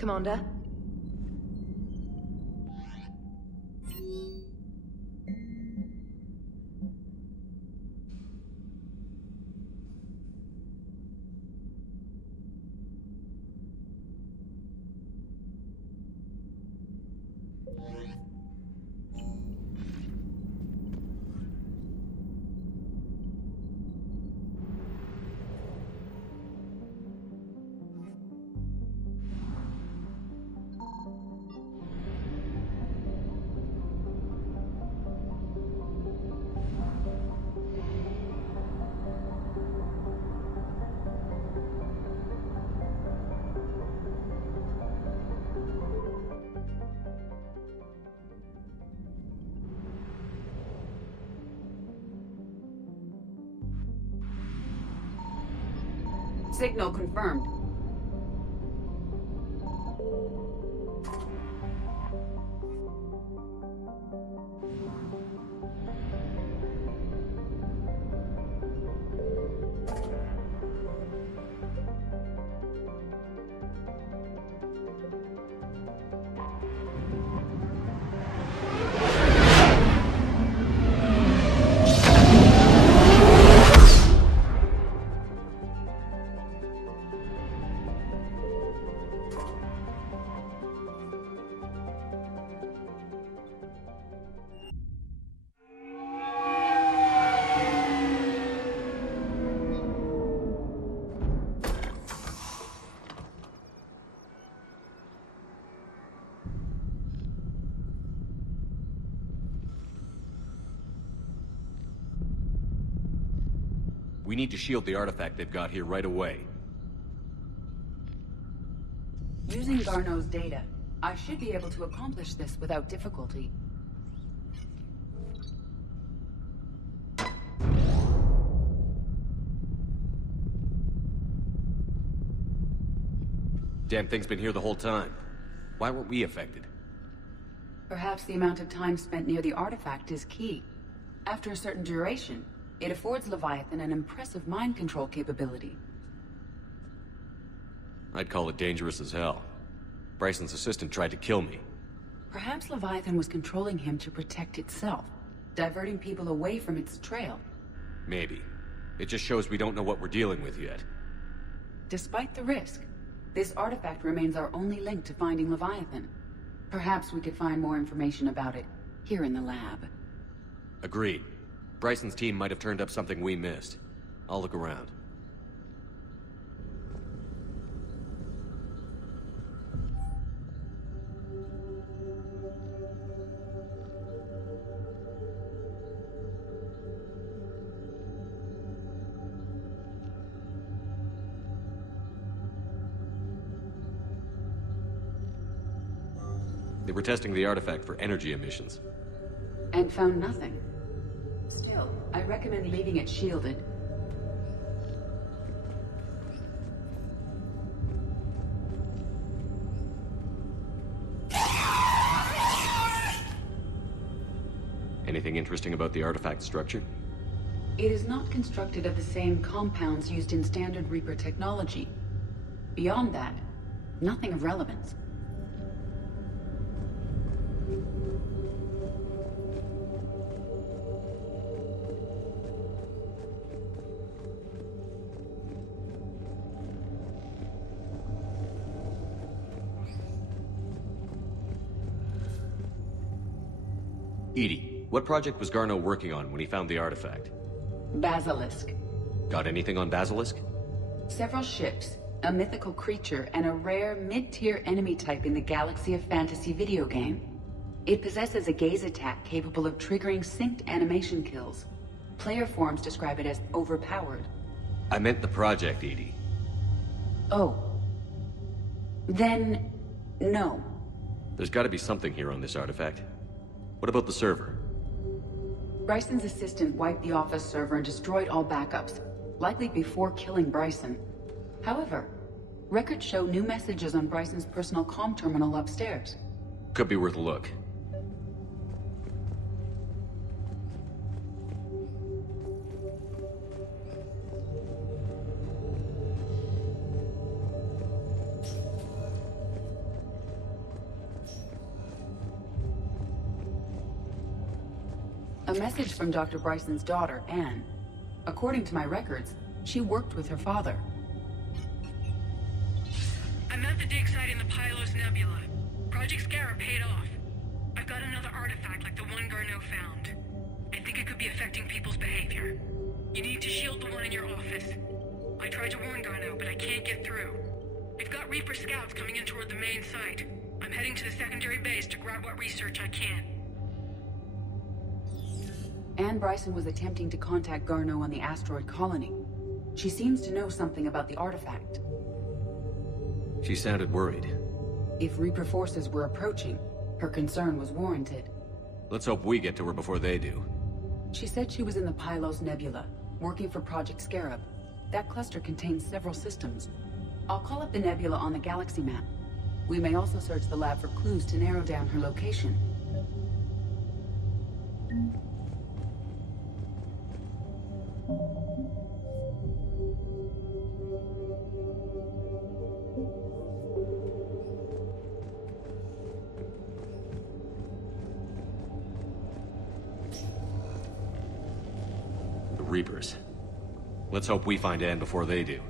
Commander? Signal confirmed. We need to shield the artifact they've got here right away. Using Garneau's data, I should be able to accomplish this without difficulty. Damn thing's been here the whole time. Why weren't we affected? Perhaps the amount of time spent near the artifact is key. After a certain duration, it affords Leviathan an impressive mind control capability. I'd call it dangerous as hell. Bryson's assistant tried to kill me. Perhaps Leviathan was controlling him to protect itself, diverting people away from its trail. Maybe. It just shows we don't know what we're dealing with yet. Despite the risk, this artifact remains our only link to finding Leviathan. Perhaps we could find more information about it here in the lab. Agreed. Bryson's team might have turned up something we missed. I'll look around. They were testing the artifact for energy emissions. And found nothing. Still, I recommend leaving it shielded. Anything interesting about the artifact structure? It is not constructed of the same compounds used in standard Reaper technology. Beyond that, nothing of relevance. Edie, what project was Garneau working on when he found the artifact? Basilisk. Got anything on Basilisk? Several ships, a mythical creature, and a rare mid-tier enemy type in the Galaxy of Fantasy video game. It possesses a gaze attack capable of triggering synced animation kills. Player forums describe it as overpowered. I meant the project, Edie. Oh. Then, no. There's gotta be something here on this artifact. What about the server? Bryson's assistant wiped the office server and destroyed all backups, likely before killing Bryson. However, records show new messages on Bryson's personal comm terminal upstairs. Could be worth a look. A message from Dr. Bryson's daughter, Anne. According to my records, she worked with her father. I'm at the dig site in the Pylos Nebula. Project Scarab paid off. I've got another artifact like the one Garneau found. I think it could be affecting people's behavior. You need to shield the one in your office. I tried to warn Garneau, but I can't get through. They've got Reaper scouts coming in toward the main site. I'm heading to the secondary base to grab what research I can. Anne Bryson was attempting to contact Garneau on the asteroid colony. She seems to know something about the artifact. She sounded worried. If Reaper forces were approaching, her concern was warranted. Let's hope we get to her before they do. She said she was in the Pylos Nebula, working for Project Scarab. That cluster contains several systems. I'll call up the nebula on the galaxy map. We may also search the lab for clues to narrow down her location. The Reapers. Let's hope we find Anne before they do.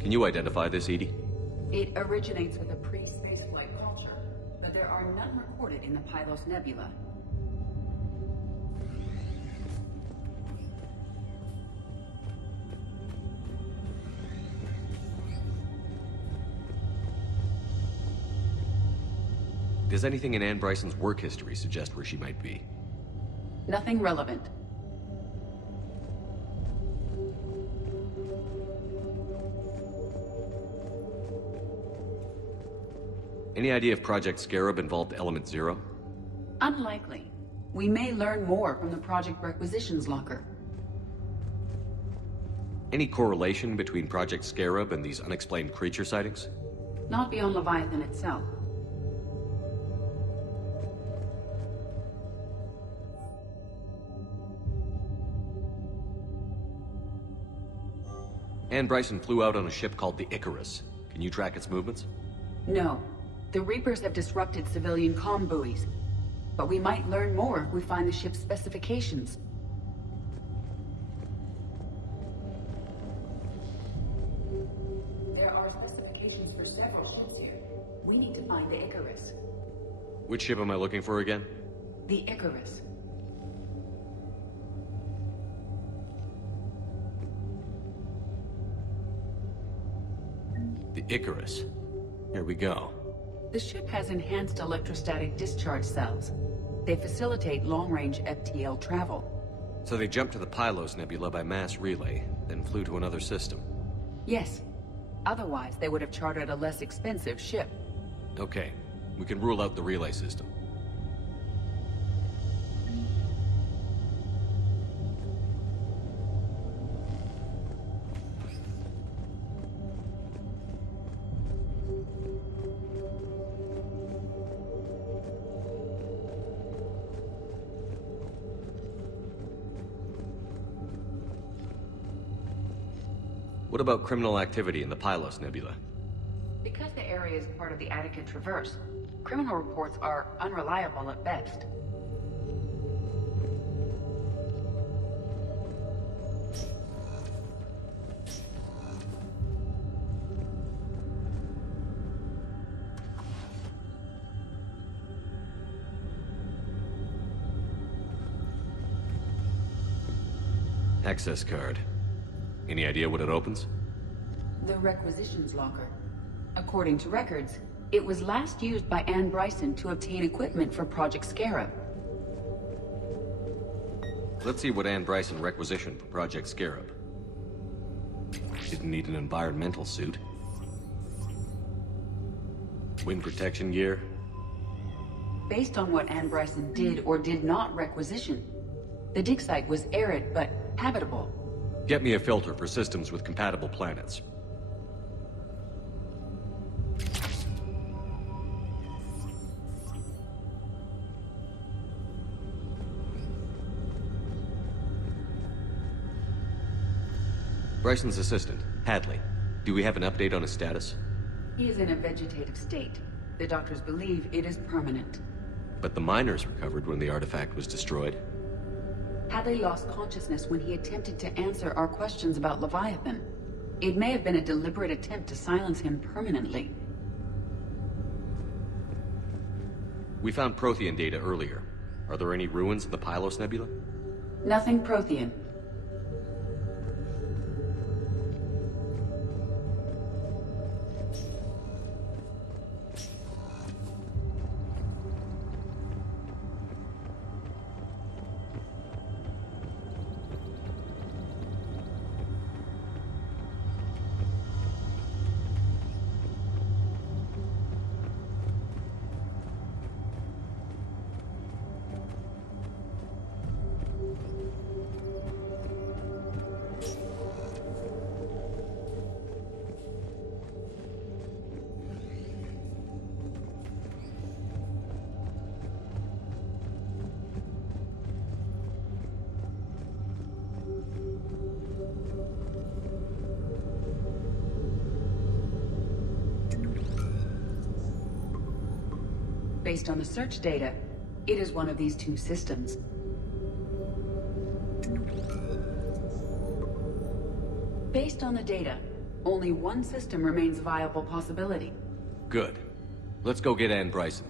Can you identify this, Edie? It originates with a pre-spaceflight culture, but there are none recorded in the Pylos Nebula. Does anything in Anne Bryson's work history suggest where she might be? Nothing relevant. Any idea if Project Scarab involved Element Zero? Unlikely. We may learn more from the Project Requisitions Locker. Any correlation between Project Scarab and these unexplained creature sightings? Not beyond Leviathan itself. Anne Bryson flew out on a ship called the Icarus. Can you track its movements? No. The Reapers have disrupted civilian comm buoys. But we might learn more if we find the ship's specifications. There are specifications for several ships here. We need to find the Icarus. Which ship am I looking for again? The Icarus. The Icarus. Here we go. The ship has enhanced electrostatic discharge cells. They facilitate long-range FTL travel. So they jumped to the Pylos Nebula by mass relay, then flew to another system. Yes. Otherwise, they would have chartered a less expensive ship. Okay, we can rule out the relay system. What about criminal activity in the Pylos Nebula? Because the area is part of the Attica Traverse, criminal reports are unreliable at best. Access card. Any idea what it opens? The Requisitions Locker. According to records, it was last used by Anne Bryson to obtain equipment for Project Scarab. Let's see what Anne Bryson requisitioned for Project Scarab. Didn't need an environmental suit. Wind protection gear. Based on what Anne Bryson did or did not requisition, the dig site was arid but habitable. Get me a filter for systems with compatible planets. Bryson's assistant, Hadley. Do we have an update on his status? He is in a vegetative state. The doctors believe it is permanent. But the miners recovered when the artifact was destroyed. Hadley lost consciousness when he attempted to answer our questions about Leviathan. It may have been a deliberate attempt to silence him permanently. We found Prothean data earlier. Are there any ruins in the Pylos Nebula? Nothing Prothean. Based on the search data, it is one of these two systems. Based on the data, only one system remains a viable possibility. Good. Let's go get Ann Bryson.